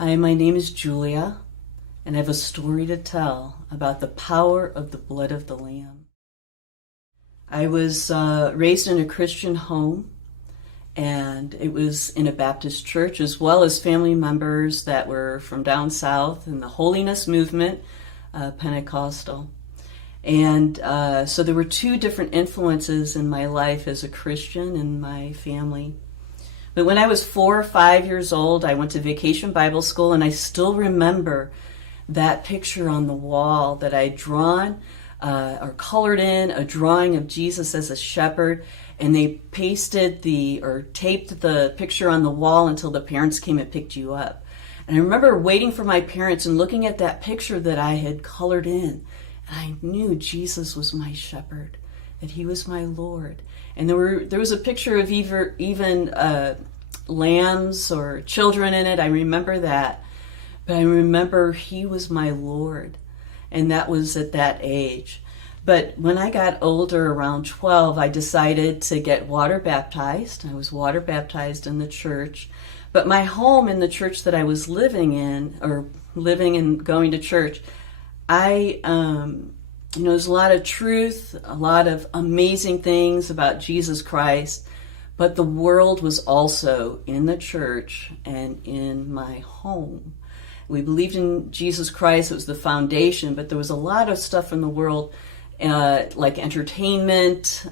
Hi, my name is Julia, and I have a story to tell about the power of the blood of the Lamb. I was raised in a Christian home, and it was in a Baptist church, as well as family members that were from down south in the holiness movement, Pentecostal. And so there were two different influences in my life as a Christian and my family. But when I was 4 or 5 years old, I went to vacation Bible school, and I still remember that picture on the wall that I'd drawn or colored in, a drawing of Jesus as a shepherd, and they pasted or taped the picture on the wall until the parents came and picked you up. And I remember waiting for my parents and looking at that picture that I had colored in, and I knew Jesus was my shepherd, that he was my Lord. And there was a picture of even lambs or children in it. I remember that. But I remember he was my Lord. And that was at that age. But when I got older, around 12, I decided to get water baptized. I was water baptized in the church. But my home in the church that I was living in, or living and going to church, there's a lot of truth, a lot of amazing things about Jesus Christ, but the world was also in the church and in my home. We believed in Jesus Christ, it was the foundation, but there was a lot of stuff in the world, like entertainment,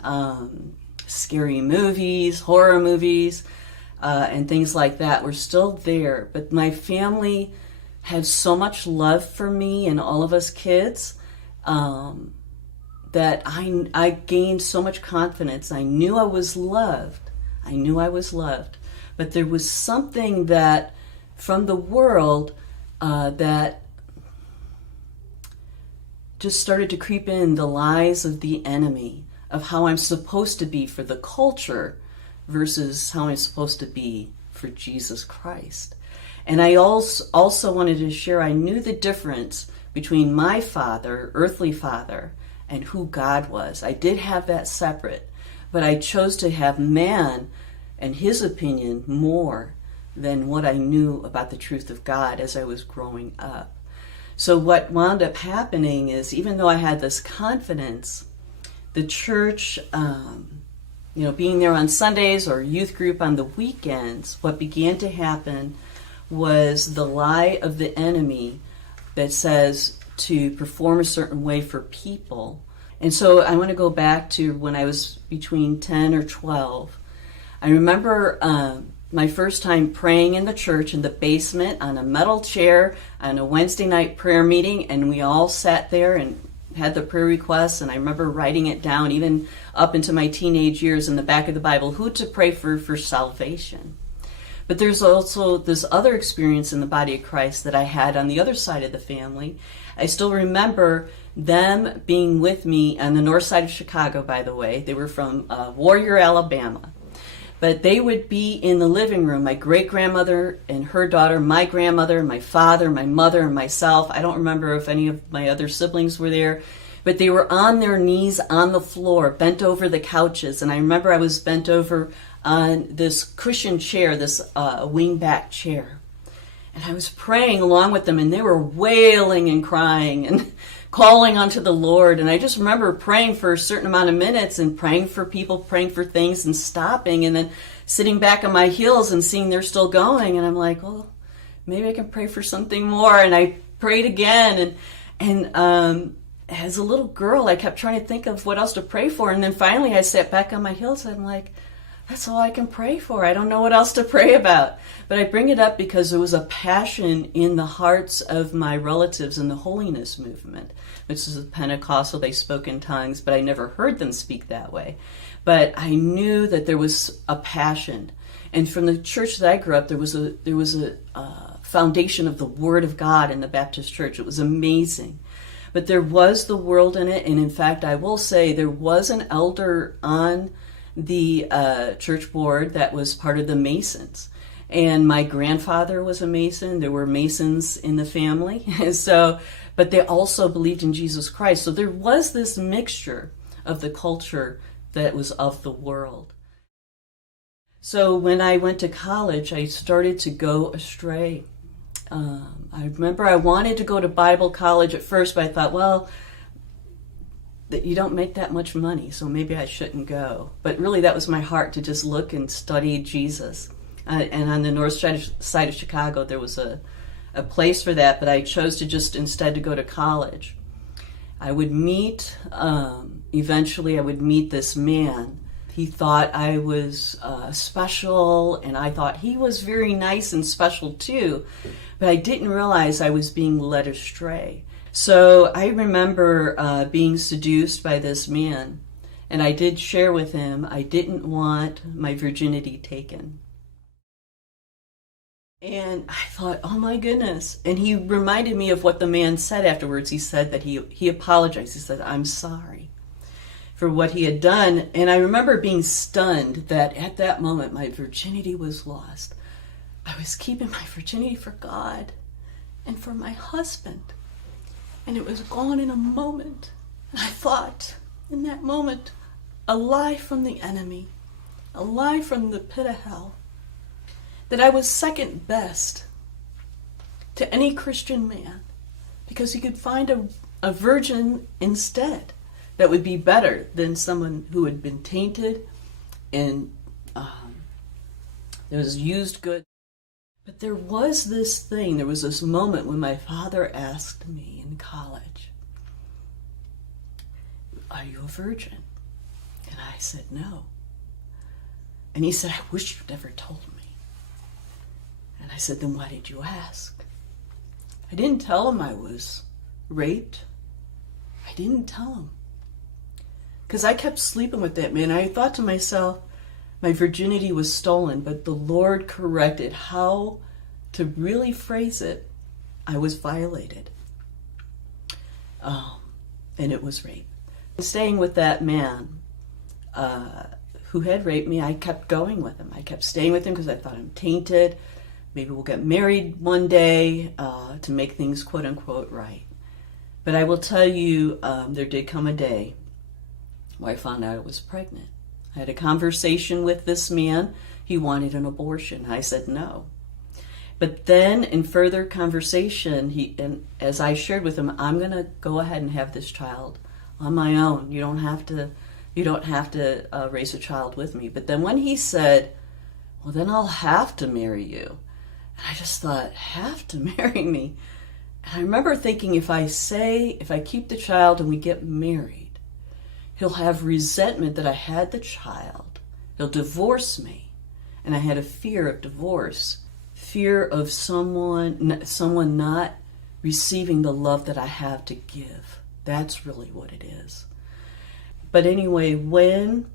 scary movies, horror movies, and things like that were still there. But my family had so much love for me and all of us kids, that I gained so much confidence. I knew I was loved. But there was something that from the world that just started to creep in, the lies of the enemy, of how I'm supposed to be for the culture versus how I'm supposed to be for Jesus Christ. And I also wanted to share, I knew the difference between my father, earthly father, and who God was. I did have that separate, but I chose to have man and his opinion more than what I knew about the truth of God as I was growing up. So what wound up happening is, even though I had this confidence, the church, being there on Sundays or youth group on the weekends, what began to happen was the lie of the enemy that says to perform a certain way for people. And so I want to go back to when I was between 10 or 12. I remember my first time praying in the church in the basement on a metal chair on a Wednesday night prayer meeting, and we all sat there and had the prayer requests, and I remember writing it down even up into my teenage years in the back of the Bible, who to pray for salvation. But there's also this other experience in the body of Christ that I had on the other side of the family. I still remember them being with me on the north side of Chicago, by the way. They were from Warrior, Alabama. But they would be in the living room, my great-grandmother and her daughter, my grandmother, my father, my mother, and myself. I don't remember if any of my other siblings were there. But they were on their knees on the floor, bent over the couches. And I remember I was bent over on this cushion chair, this wing-back chair. And I was praying along with them, and they were wailing and crying and calling onto the Lord. And I just remember praying for a certain amount of minutes and praying for people, praying for things, and stopping, and then sitting back on my heels and seeing they're still going. And I'm like, well, maybe I can pray for something more. And I prayed again. And as a little girl, I kept trying to think of what else to pray for. And then finally I sat back on my heels and I'm like, that's all I can pray for. I don't know what else to pray about. But I bring it up because there was a passion in the hearts of my relatives in the holiness movement, which is Pentecostal. They spoke in tongues, but I never heard them speak that way. But I knew that there was a passion. And from the church that I grew up, there was a foundation of the Word of God in the Baptist church. It was amazing. But there was the world in it. And in fact, I will say there was an elder on the church board that was part of the Masons. And my grandfather was a Mason. There were Masons in the family. But they also believed in Jesus Christ. So there was this mixture of the culture that was of the world. So when I went to college, I started to go astray. I remember I wanted to go to Bible college at first, but I thought, well, that you don't make that much money, so maybe I shouldn't go. But really, that was my heart, to just look and study Jesus. And on the north side of Chicago, there was a place for that, but I chose to just instead to go to college. I would meet, eventually I would meet this man. He thought I was special, and I thought he was very nice and special too, but I didn't realize I was being led astray. So I remember being seduced by this man, and I did share with him I didn't want my virginity taken. And I thought, oh my goodness. And he reminded me of what the man said afterwards. He said that he apologized. He said, I'm sorry for what he had done. And I remember being stunned that at that moment my virginity was lost. I was keeping my virginity for God and for my husband. And it was gone in a moment. And I thought, in that moment, a lie from the enemy, a lie from the pit of hell, that I was second best to any Christian man because he could find a virgin instead that would be better than someone who had been tainted and there was used good. But there was this moment when my father asked me in college, are you a virgin? And I said, no. And he said, I wish you'd never told me. And I said, then why did you ask? I didn't tell him I was raped. I didn't tell him. Because I kept sleeping with that man. I thought to myself, my virginity was stolen, but the Lord corrected how to really phrase it. I was violated. And it was rape. Staying with that man who had raped me, I kept going with him. I kept staying with him because I thought I'm tainted. Maybe we'll get married one day to make things quote unquote right. But I will tell you, there did come a day where I found out I was pregnant. I had a conversation with this man. He wanted an abortion. I said no. But then in further conversation, and as I shared with him, I'm going to go ahead and have this child on my own. You don't have to raise a child with me. But then when he said, well, then I'll have to marry you. And I just thought, have to marry me? And I remember thinking, if I keep the child and we get married, he'll have resentment that I had the child. He'll divorce me. And I had a fear of divorce, fear of someone not receiving the love that I have to give. That's really what it is. But anyway, when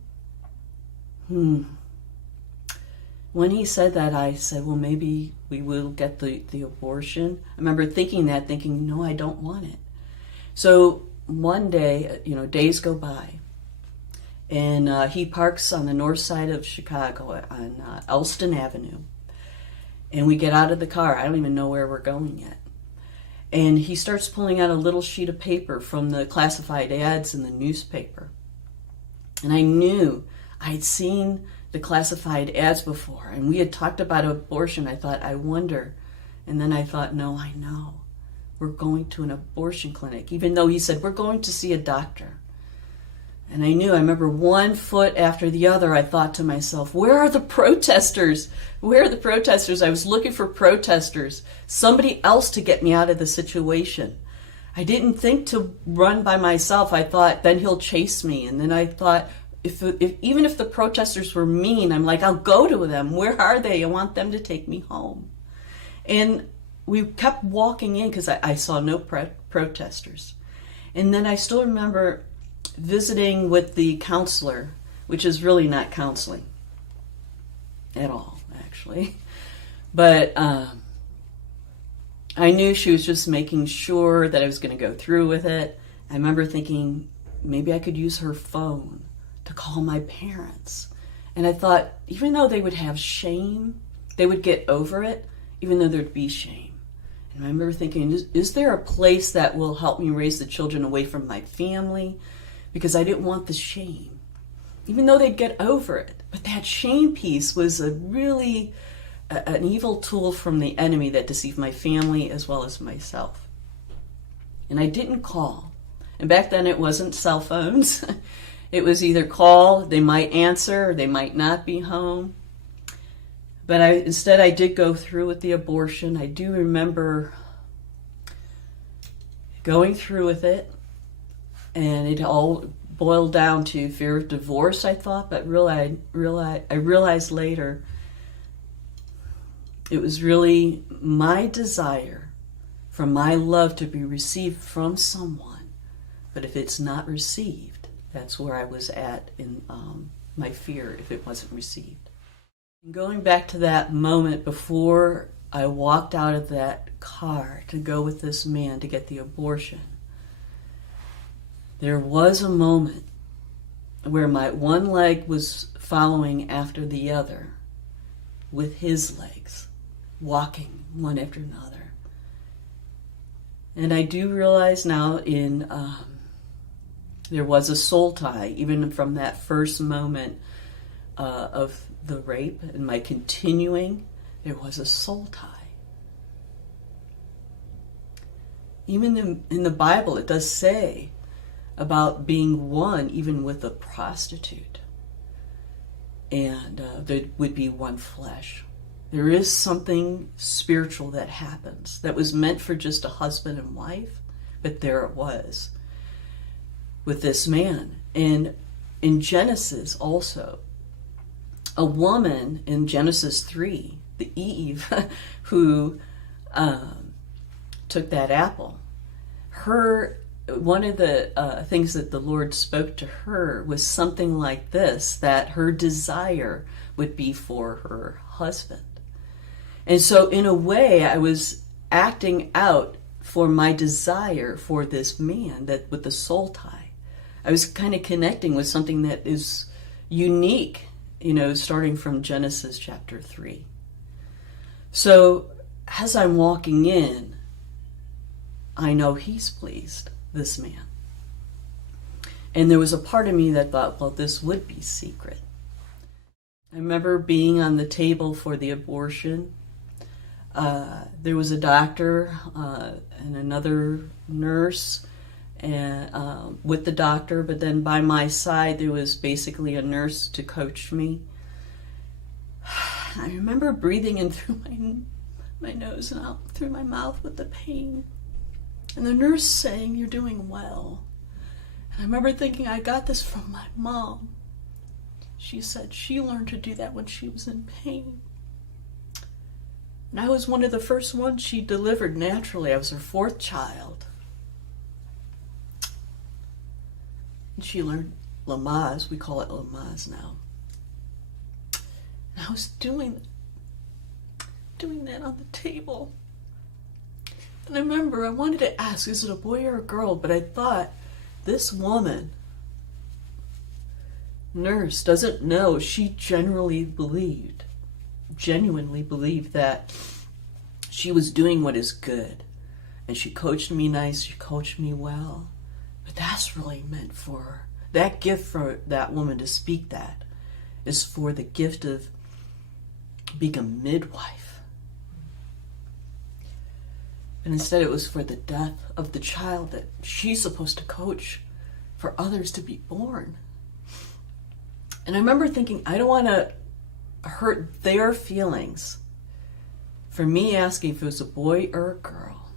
he said that, I said, well, maybe we will get the abortion. I remember thinking, no, I don't want it. So one day, days go by, and he parks on the north side of Chicago on Elston Avenue. And we get out of the car. I don't even know where we're going yet. And he starts pulling out a little sheet of paper from the classified ads in the newspaper. And I knew I'd seen the classified ads before, and we had talked about abortion. I thought, I wonder. And then I thought, no, I know. We're going to an abortion clinic, even though he said, we're going to see a doctor. And I remember one foot after the other, I thought to myself, where are the protesters? Where are the protesters? I was looking for protesters, somebody else to get me out of the situation. I didn't think to run by myself. I thought, then he'll chase me. And then I thought, even if the protesters were mean, I'm like, I'll go to them. Where are they? I want them to take me home. And we kept walking in because I saw no protesters. And then I still remember visiting with the counselor, which is really not counseling at all, actually. But I knew she was just making sure that I was going to go through with it. I remember thinking maybe I could use her phone to call my parents. And I thought, even though they would have shame, they would get over it, even though there'd be shame. And I remember thinking, is there a place that will help me raise the children away from my family? Because I didn't want the shame, even though they'd get over it. But that shame piece was a really an evil tool from the enemy that deceived my family as well as myself. And I didn't call. And back then it wasn't cell phones. It was either call, they might answer, or they might not be home. But instead I did go through with the abortion. I do remember going through with it, and it all boiled down to fear of divorce, I thought, but I realized later it was really my desire for my love to be received from someone. But if it's not received, that's where I was at in my fear if it wasn't received. Going back to that moment before I walked out of that car to go with this man to get the abortion, there was a moment where my one leg was following after the other with his legs, walking one after another. And I do realize now there was a soul tie, even from that first moment of the rape and my continuing, there was a soul tie. Even in the Bible, it does say about being one even with a prostitute. And there would be one flesh. There is something spiritual that happens that was meant for just a husband and wife, but there it was with this man. And in Genesis also, a woman in Genesis 3, the Eve, who took that apple, one of the things that the Lord spoke to her was something like this, that her desire would be for her husband. And so in a way, I was acting out for my desire for this man, that with the soul tie. I was kind of connecting with something that is unique, starting from Genesis chapter 3. So as I'm walking in, I know he's pleased, this man. And there was a part of me that thought, well, this would be secret. I remember being on the table for the abortion. There was a doctor and another nurse and with the doctor, but then by my side there was basically a nurse to coach me. I remember breathing in through my nose and out through my mouth with the pain. And the nurse saying, "You're doing well." And I remember thinking, I got this from my mom. She said she learned to do that when she was in pain. And I was one of the first ones she delivered naturally. I was her fourth child. And she learned Lamaze. We call it Lamaze now. And I was doing that on the table. And I remember I wanted to ask, is it a boy or a girl? But I thought, this woman, nurse, doesn't know. She genuinely believed that she was doing what is good. And she coached me nice, she coached me well. But that's really meant for her. That gift for that woman to speak that is for the gift of being a midwife. And instead it was for the death of the child that she's supposed to coach for others to be born. And I remember thinking, I don't want to hurt their feelings for me asking if it was a boy or a girl.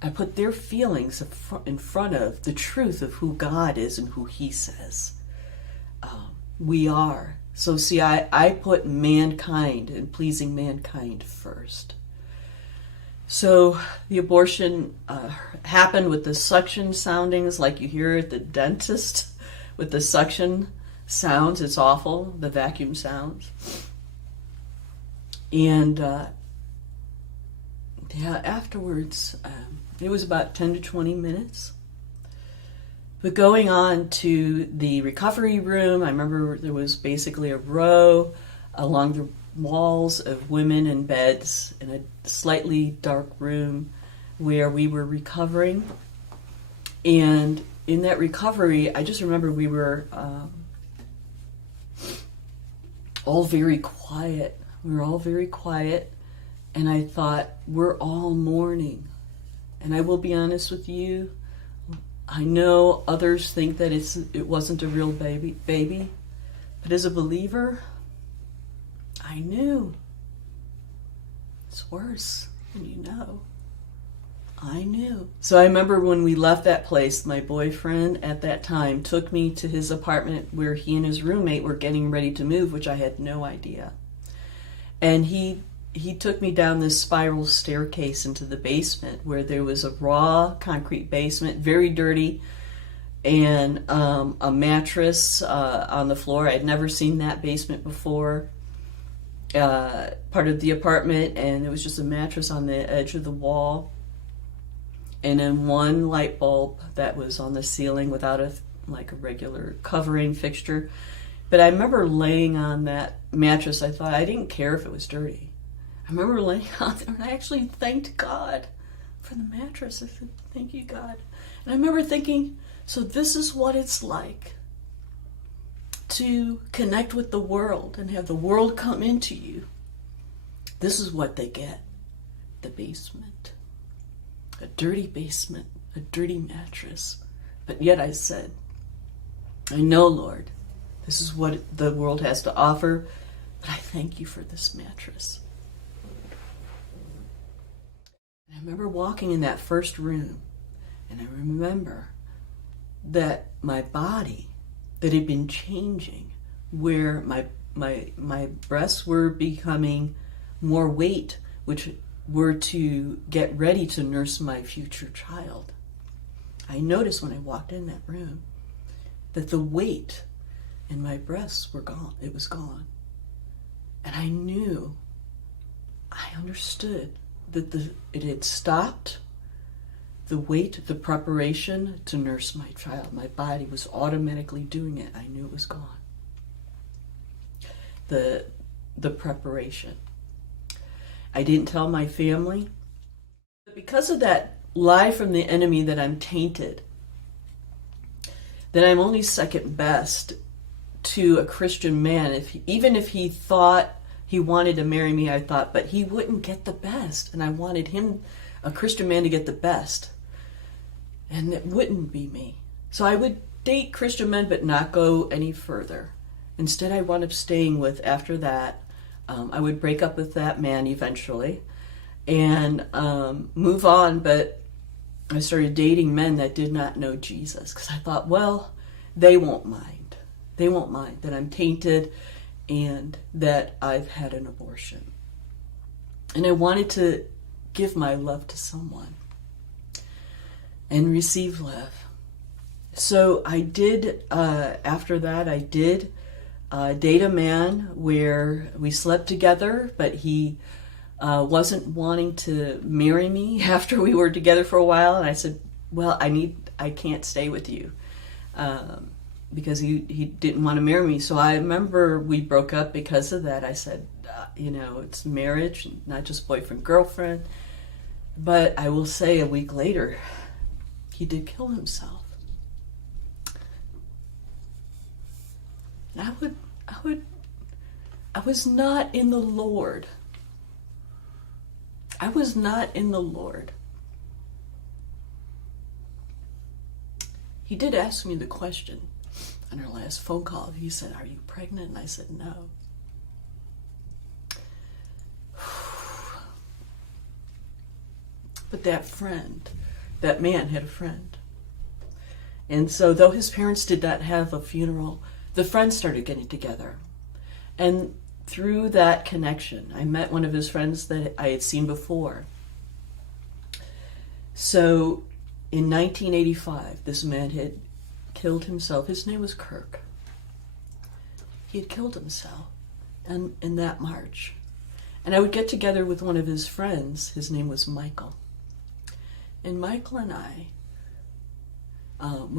I put their feelings in front of the truth of who God is and who He says we are. So see, I put mankind and pleasing mankind first. So the abortion happened with the suction soundings like you hear at the dentist with the suction sounds. It's awful, the vacuum sounds. And afterwards, it was about 10 to 20 minutes. But going on to the recovery room, I remember there was basically a row along the walls of women in beds in a slightly dark room where we were recovering. And in that recovery, I just remember we were all very quiet. We were all very quiet, and I thought, we're all mourning. And I will be honest with you, I know others think that it wasn't a real baby, but as a believer, I knew. It's worse when you know. I knew. So I remember when we left that place, my boyfriend at that time took me to his apartment where he and his roommate were getting ready to move, which I had no idea. And he took me down this spiral staircase into the basement where there was a raw concrete basement, very dirty, and a mattress on the floor. I'd never seen that basement before. Part of the apartment, and there was just a mattress on the edge of the wall. And then one light bulb that was on the ceiling without a regular covering fixture. But I remember laying on that mattress. I thought, I didn't care if it was dirty. I remember laying on there, and I actually thanked God for the mattress. I said, thank you, God. And I remember thinking, so this is what it's like to connect with the world and have the world come into you. This is what they get. The basement. A dirty basement, a dirty mattress. But yet I said, I know, Lord, this is what the world has to offer, but I thank you for this mattress. And I remember walking in that first room, and I remember that my body, that had been changing, where my breasts were becoming more weight, which were to get ready to nurse my future child. I noticed when I walked in that room that the weight in my breasts were gone. It was gone. And I knew, I understood that it had stopped. The weight, the preparation to nurse my child. My body was automatically doing it. I knew it was gone. The preparation. I didn't tell my family. But because of that lie from the enemy that I'm tainted, that I'm only second best to a Christian man, even if he thought he wanted to marry me, I thought, but he wouldn't get the best. And I wanted him, a Christian man, to get the best. And it wouldn't be me. So I would date Christian men, but not go any further. Instead, I wound up staying with, after that, I would break up with that man eventually and move on, but I started dating men that did not know Jesus because I thought, well, they won't mind. They won't mind that I'm tainted and that I've had an abortion. And I wanted to give my love to someone and receive love. So I did, after that, I did date a man where we slept together, but he wasn't wanting to marry me after we were together for a while. And I said, well, I can't stay with you because he didn't want to marry me. So I remember we broke up because of that. I said, it's marriage, not just boyfriend, girlfriend. But I will say a week later, he did kill himself. And I was not in the Lord. I was not in the Lord. He did ask me the question on our last phone call. He said, are you pregnant? And I said, no. But that man had a friend. And so though his parents did not have a funeral, the friends started getting together. And through that connection, I met one of his friends that I had seen before. So in 1985, this man had killed himself. His name was Kirk. He had killed himself in that March. And I would get together with one of his friends. His name was Michael. And Michael and I,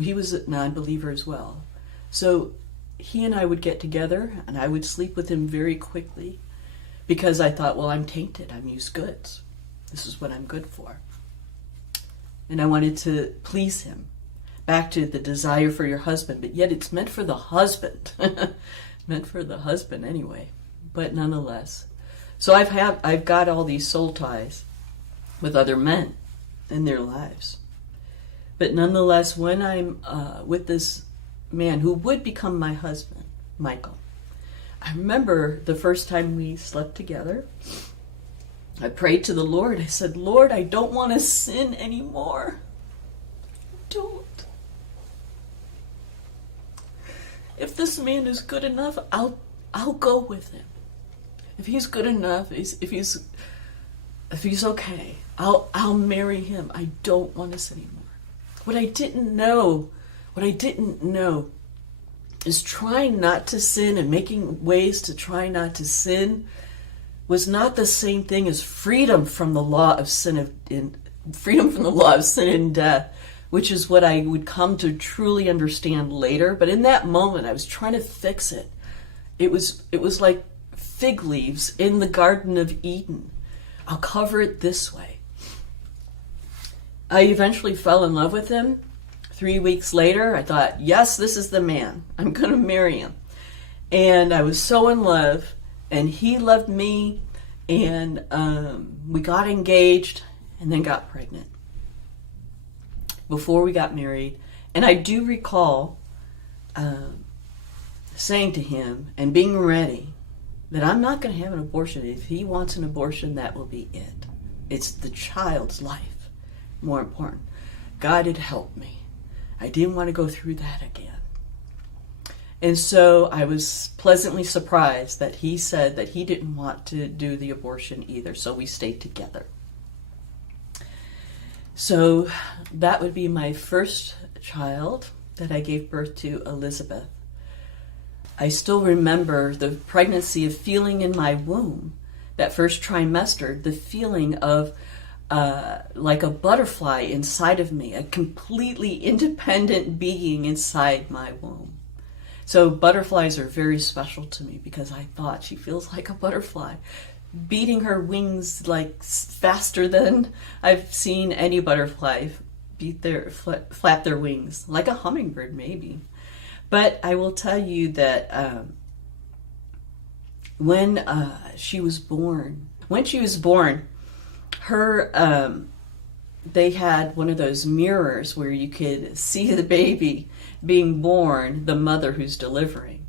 he was a non-believer as well. So he and I would get together, and I would sleep with him very quickly because I thought, well, I'm tainted. I'm used goods. This is what I'm good for. And I wanted to please him. Back to the desire for your husband, but yet it's meant for the husband. Meant for the husband anyway. But nonetheless. So I've got all these soul ties with other men in their lives. But nonetheless, when I'm with this man who would become my husband, Michael, I remember the first time we slept together, I prayed to the Lord. I said, Lord, I don't want to sin anymore. I don't. If this man is good enough, I'll go with him. If he's good enough, if he's okay, I'll marry him. I don't want to sin anymore. What I didn't know is trying not to sin and making ways to try not to sin was not the same thing as freedom from the law of sin and death, which is what I would come to truly understand later. But in that moment, I was trying to fix it. It was like fig leaves in the Garden of Eden. I'll cover it this way. I eventually fell in love with him. 3 weeks later, I thought, yes, this is the man. I'm going to marry him. And I was so in love, and he loved me, and we got engaged and then got pregnant before we got married. And I do recall saying to him and being ready that I'm not going to have an abortion. If he wants an abortion, that will be it. It's the child's life, more important. God had helped me. I didn't want to go through that again. And so I was pleasantly surprised that he said that he didn't want to do the abortion either, so we stayed together. So that would be my first child that I gave birth to, Elizabeth. I still remember the pregnancy of feeling in my womb, that first trimester, the feeling of like a butterfly inside of me, a completely independent being inside my womb. So butterflies are very special to me because I thought she feels like a butterfly, beating her wings like faster than I've seen any butterfly flap their wings, like a hummingbird maybe. But I will tell you that when she was born, her they had one of those mirrors where you could see the baby being born, the mother who's delivering.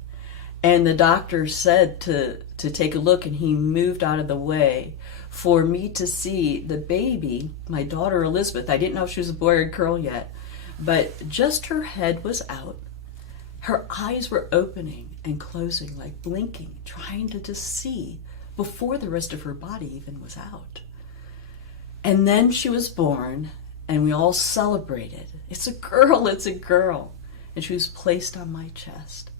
And the doctor said to take a look, and he moved out of the way for me to see the baby, my daughter Elizabeth. I didn't know if she was a boy or a girl yet, but just her head was out. Her eyes were opening and closing, like blinking, trying to just see before the rest of her body even was out. And then she was born, and we all celebrated. It's a girl, it's a girl. And she was placed on my chest.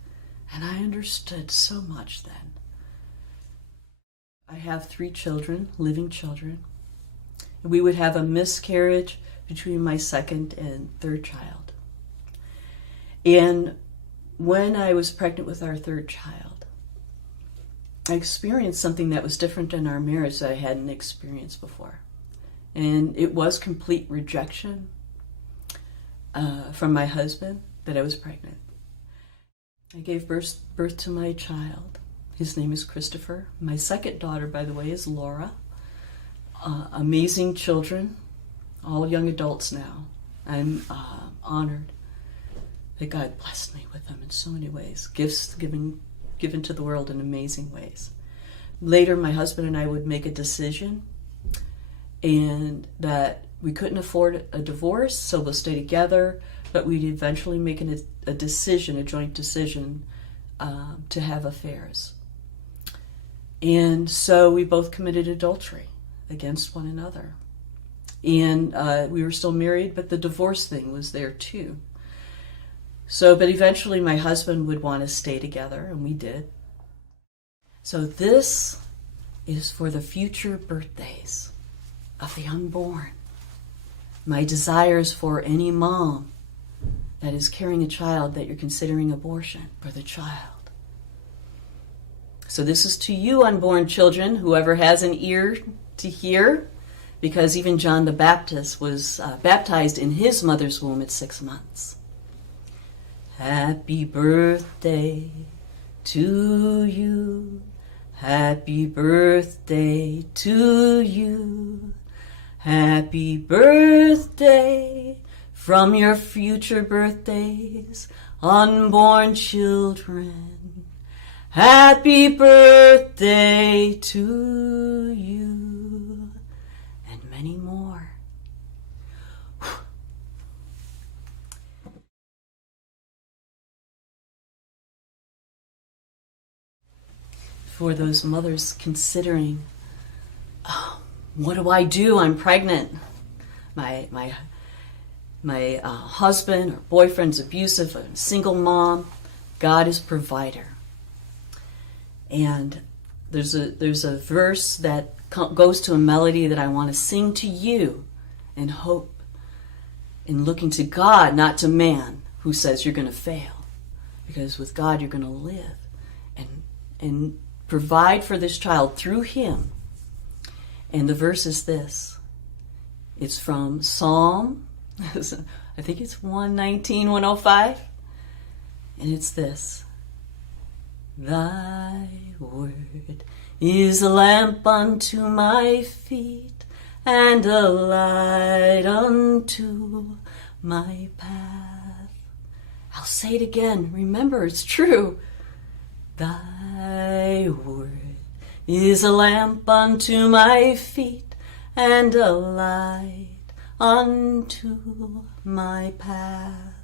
And I understood so much then. I have 3 children, living children. We would have a miscarriage between my second and third child. And when I was pregnant with our third child, I experienced something that was different in our marriage that I hadn't experienced before. And it was complete rejection from my husband that I was pregnant. I gave birth to my child. His name is Christopher. My second daughter, by the way, is Laura. Amazing children, all young adults now. I'm honored that God blessed me with them in so many ways. Gifts given to the world in amazing ways. Later, my husband and I would make a decision, and that we couldn't afford a divorce, so we'll stay together, but we'd eventually make a decision, a joint decision, to have affairs. And so we both committed adultery against one another. And we were still married, but the divorce thing was there too. So, but eventually my husband would want to stay together, and we did. So this is for the future birthdays of the unborn. My desires for any mom that is carrying a child that you're considering abortion for the child. So this is to you, unborn children, whoever has an ear to hear, because even John the Baptist was baptized in his mother's womb at 6 months. Happy birthday to you. Happy birthday to you. Happy birthday from your future birthdays, unborn children. Happy birthday to you. And many more. For those mothers considering, oh, what do I do? I'm pregnant. My husband or boyfriend's abusive. I'm a single mom. God is provider. And there's a verse that goes to a melody that I want to sing to you in hope, in looking to God, not to man, who says you're going to fail. Because with God you're going to live and provide for this child through him. And the verse is this. It's from Psalm, I think it's 119, 105. And it's this. Thy word is a lamp unto my feet and a light unto my path. I'll say it again. Remember, it's true. Thy word is a lamp unto my feet and a light unto my path.